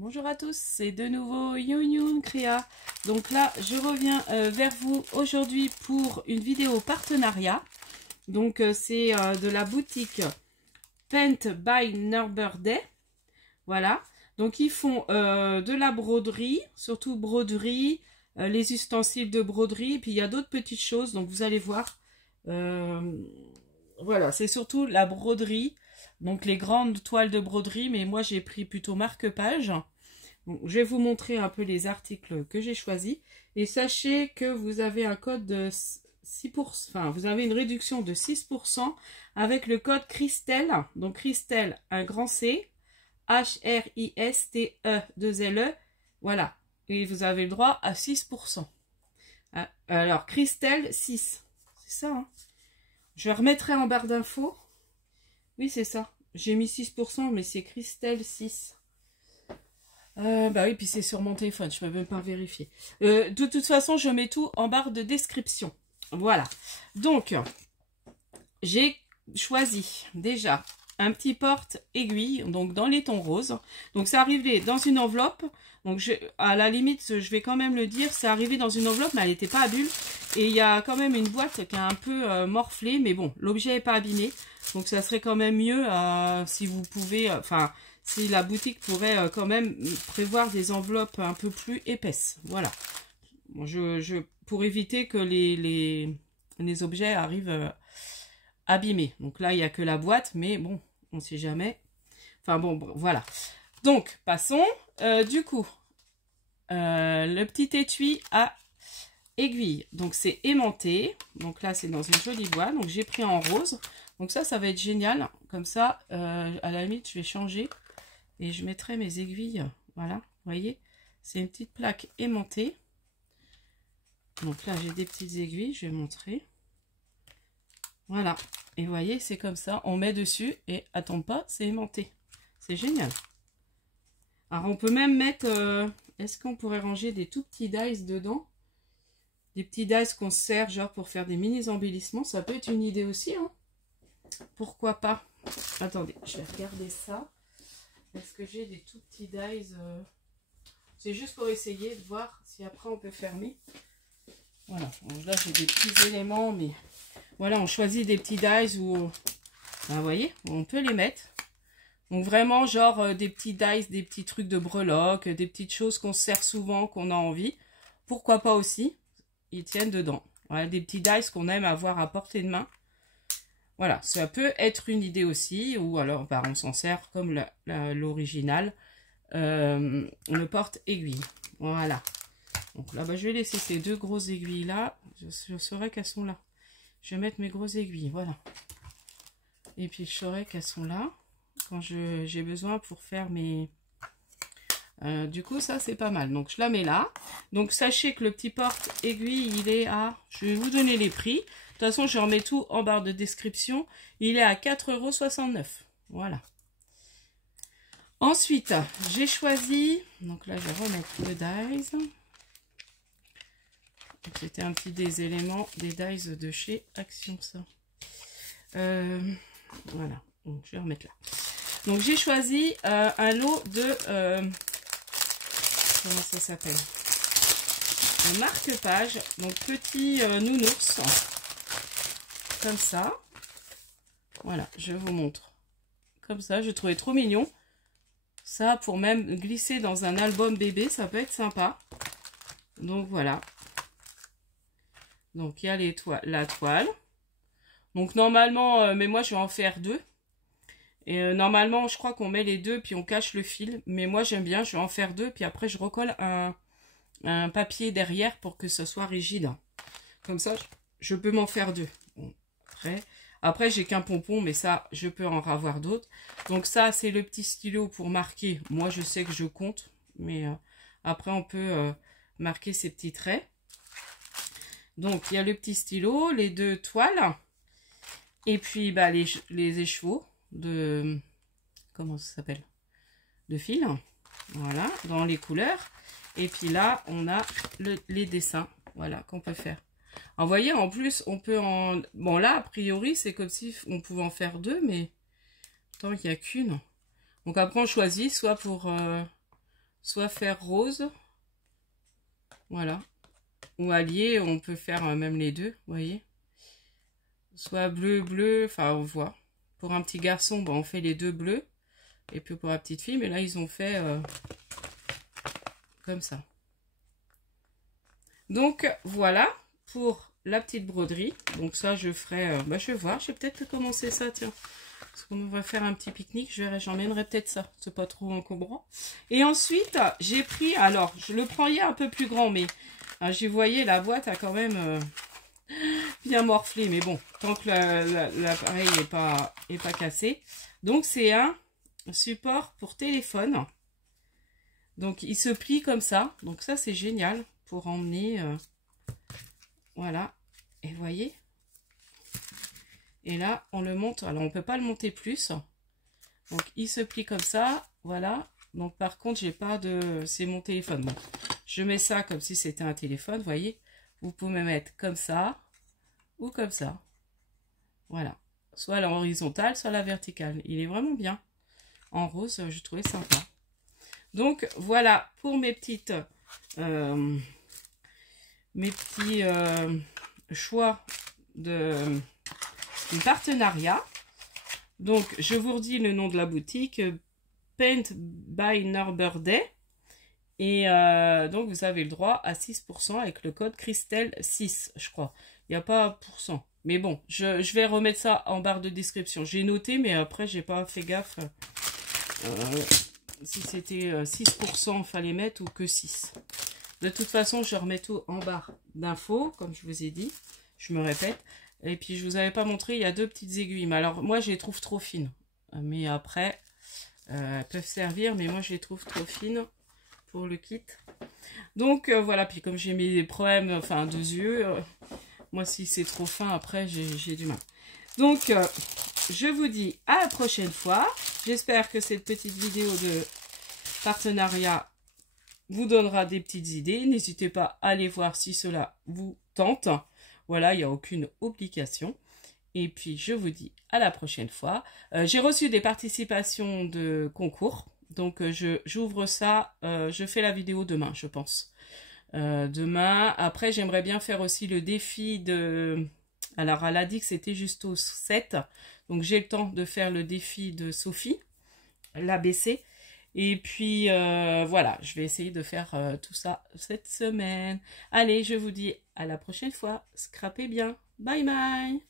Bonjour à tous, c'est de nouveau Youn Créa. Donc là, je reviens vers vous aujourd'hui pour une vidéo partenariat. Donc c'est de la boutique Paint by Neighbor Day. Voilà. Donc ils font de la broderie, surtout broderie, les ustensiles de broderie. Et puis il y a d'autres petites choses, donc vous allez voir. Voilà, c'est surtout la broderie. Donc les grandes toiles de broderie, mais moi j'ai pris plutôt marque-page. Donc, je vais vous montrer un peu les articles que j'ai choisis. Et sachez que vous avez un code de 6%, enfin vous avez une réduction de 6% avec le code Christelle. Donc Christelle, un grand C, H-R-I-S-T-E-2-L-E. Voilà. Et vous avez le droit à 6%. Alors Christelle 6. C'est ça, hein. Je remettrai en barre d'infos. Oui, c'est ça. J'ai mis 6%, mais c'est Christelle 6. Bah oui, puis c'est sur mon téléphone, je ne peux même pas vérifier. De toute façon, je mets tout en barre de description. Voilà. Donc, j'ai choisi déjà un petit porte-aiguille, donc dans les tons roses. Donc, c'est arrivé dans une enveloppe. Donc, à la limite, je vais quand même le dire, c'est arrivé dans une enveloppe, mais elle n'était pas à bulle. Et il y a quand même une boîte qui est un peu morflée, mais bon, l'objet n'est pas abîmé. Donc, ça serait quand même mieux si vous pouvez... si la boutique pourrait quand même prévoir des enveloppes un peu plus épaisses. Voilà. Bon, pour éviter que les objets arrivent abîmés. Donc là, il n'y a que la boîte, mais bon, on ne sait jamais. Enfin bon, voilà. Donc, passons. Du coup, le petit étui à aiguille. Donc, c'est aimanté. Donc là, c'est dans une jolie boîte. Donc, j'ai pris en rose. Donc ça va être génial. Comme ça, à la limite, je vais changer. Et je mettrai mes aiguilles. Voilà, vous voyez. C'est une petite plaque aimantée. Donc là, j'ai des petites aiguilles. Je vais montrer. Voilà. Et vous voyez, c'est comme ça. On met dessus et attends pas, c'est aimanté. C'est génial. Alors, on peut même mettre... est-ce qu'on pourrait ranger des tout petits dies dedans? Des petits dies qu'on se sert genre pour faire des mini embellissements. Ça peut être une idée aussi, hein. Pourquoi pas? Attendez, je vais regarder ça. Est-ce que j'ai des tout petits dies? C'est juste pour essayer de voir si après on peut fermer. Voilà, donc là j'ai des petits éléments, mais voilà, on choisit des petits dies où, vous voyez, on peut les mettre. Donc vraiment genre des petits dies, des petits trucs de breloques, des petites choses qu'on se sert souvent, qu'on a envie. Pourquoi pas aussi, ils tiennent dedans. Voilà, des petits dies qu'on aime avoir à portée de main. Voilà, ça peut être une idée aussi, ou alors bah, on s'en sert comme l'original, le porte-aiguille. Voilà. Donc là, bah, je vais laisser ces deux grosses aiguilles là. Je saurai qu'elles sont là. Je vais mettre mes grosses aiguilles, voilà. Et puis je saurai qu'elles sont là quand j'ai besoin pour faire mes... du coup, ça c'est pas mal. Donc je la mets là. Donc sachez que le petit porte-aiguille, il est à... Je vais vous donner les prix. De toute façon, je remets tout en barre de description. Il est à 4,69 €. Voilà. Ensuite, j'ai choisi... Donc là, je vais remettre le dies. C'était un petit des éléments, des dies de chez Action, ça. Voilà. Donc, je vais remettre là. Donc, j'ai choisi un lot de... comment ça s'appelle? De marque-page. Donc, petit nounours. Comme ça. Voilà, je vous montre. Comme ça, je trouvais trop mignon. Ça, pour même glisser dans un album bébé, ça peut être sympa. Donc, voilà. Donc, il y a la toile. Donc, normalement, mais moi, je vais en faire deux. Et normalement, je crois qu'on met les deux, puis on cache le fil. Mais moi, j'aime bien, je vais en faire deux. Puis après, je recolle un papier derrière pour que ce soit rigide. Comme ça, je peux m'en faire deux. Bon, après j'ai qu'un pompon, mais ça, je peux en avoir d'autres. Donc ça, c'est le petit stylo pour marquer. Moi, je sais que je compte, mais après, on peut marquer ces petits traits. Donc, il y a le petit stylo, les deux toiles. Et puis, bah, les écheveaux de... Comment ça s'appelle? De fil. Voilà, dans les couleurs. Et puis là, on a les dessins, voilà, qu'on peut faire. Alors, vous voyez, en plus, on peut en... Bon, là, a priori, c'est comme si on pouvait en faire deux, mais tant qu'il n'y a qu'une. Donc, après, on choisit soit pour soit faire rose, voilà, ou allié, on peut faire même les deux, vous voyez, soit bleu, bleu, enfin on voit. Pour un petit garçon, bon, on fait les deux bleus, et puis pour la petite fille, mais là ils ont fait comme ça. Donc voilà pour la petite broderie. Donc ça je ferai, je vais voir, je vais peut-être commencer ça, tiens. Parce qu'on va faire un petit pique-nique, j'emmènerai peut-être ça, c'est pas trop encombrant. Et ensuite, j'ai pris, alors je le prends hier un peu plus grand, mais j'ai voyé la boîte a quand même bien morflé, mais bon, tant que l'appareil est pas cassé. Donc c'est un support pour téléphone. Donc il se plie comme ça, donc ça c'est génial pour emmener, voilà, et vous voyez. Et là, on le monte. Alors, on ne peut pas le monter plus. Donc, il se plie comme ça. Voilà. Donc, par contre, j'ai pas de... C'est mon téléphone. Bon, je mets ça comme si c'était un téléphone. Vous voyez. Vous pouvez mettre comme ça ou comme ça. Voilà. Soit à l'horizontale, soit à la verticale. Il est vraiment bien. En rose, je trouvais sympa. Donc, voilà pour mes petites... mes petits choix de... partenariat. Donc je vous redis le nom de la boutique, Paint by Norberday, et donc vous avez le droit à 6% avec le code Christelle 6, je crois. Il n'y a pas %, mais bon, je vais remettre ça en barre de description. J'ai noté, mais après j'ai pas fait gaffe si c'était 6% fallait mettre ou que 6. De toute façon, je remets tout en barre d'infos, comme je vous ai dit, je me répète. Et puis, je vous avais pas montré, il y a deux petites aiguilles. Mais alors, moi, je les trouve trop fines. Mais après, elles peuvent servir, mais moi, je les trouve trop fines pour le kit. Donc, voilà. Puis, comme j'ai mes problèmes, enfin, de yeux, moi, si c'est trop fin, après, j'ai du mal. Donc, je vous dis à la prochaine fois. J'espère que cette petite vidéo de partenariat vous donnera des petites idées. N'hésitez pas à aller voir si cela vous tente. Voilà, il n'y a aucune obligation. Et puis, je vous dis à la prochaine fois. J'ai reçu des participations de concours. Donc, j'ouvre ça. Je fais la vidéo demain, je pense. Demain. Après, j'aimerais bien faire aussi le défi de... Alors, elle a dit que c'était jusqu'au 7. Donc, j'ai le temps de faire le défi de Sophie, l'ABC. Et puis, voilà, je vais essayer de faire tout ça cette semaine. Allez, je vous dis à la prochaine fois. Scrapez bien. Bye bye.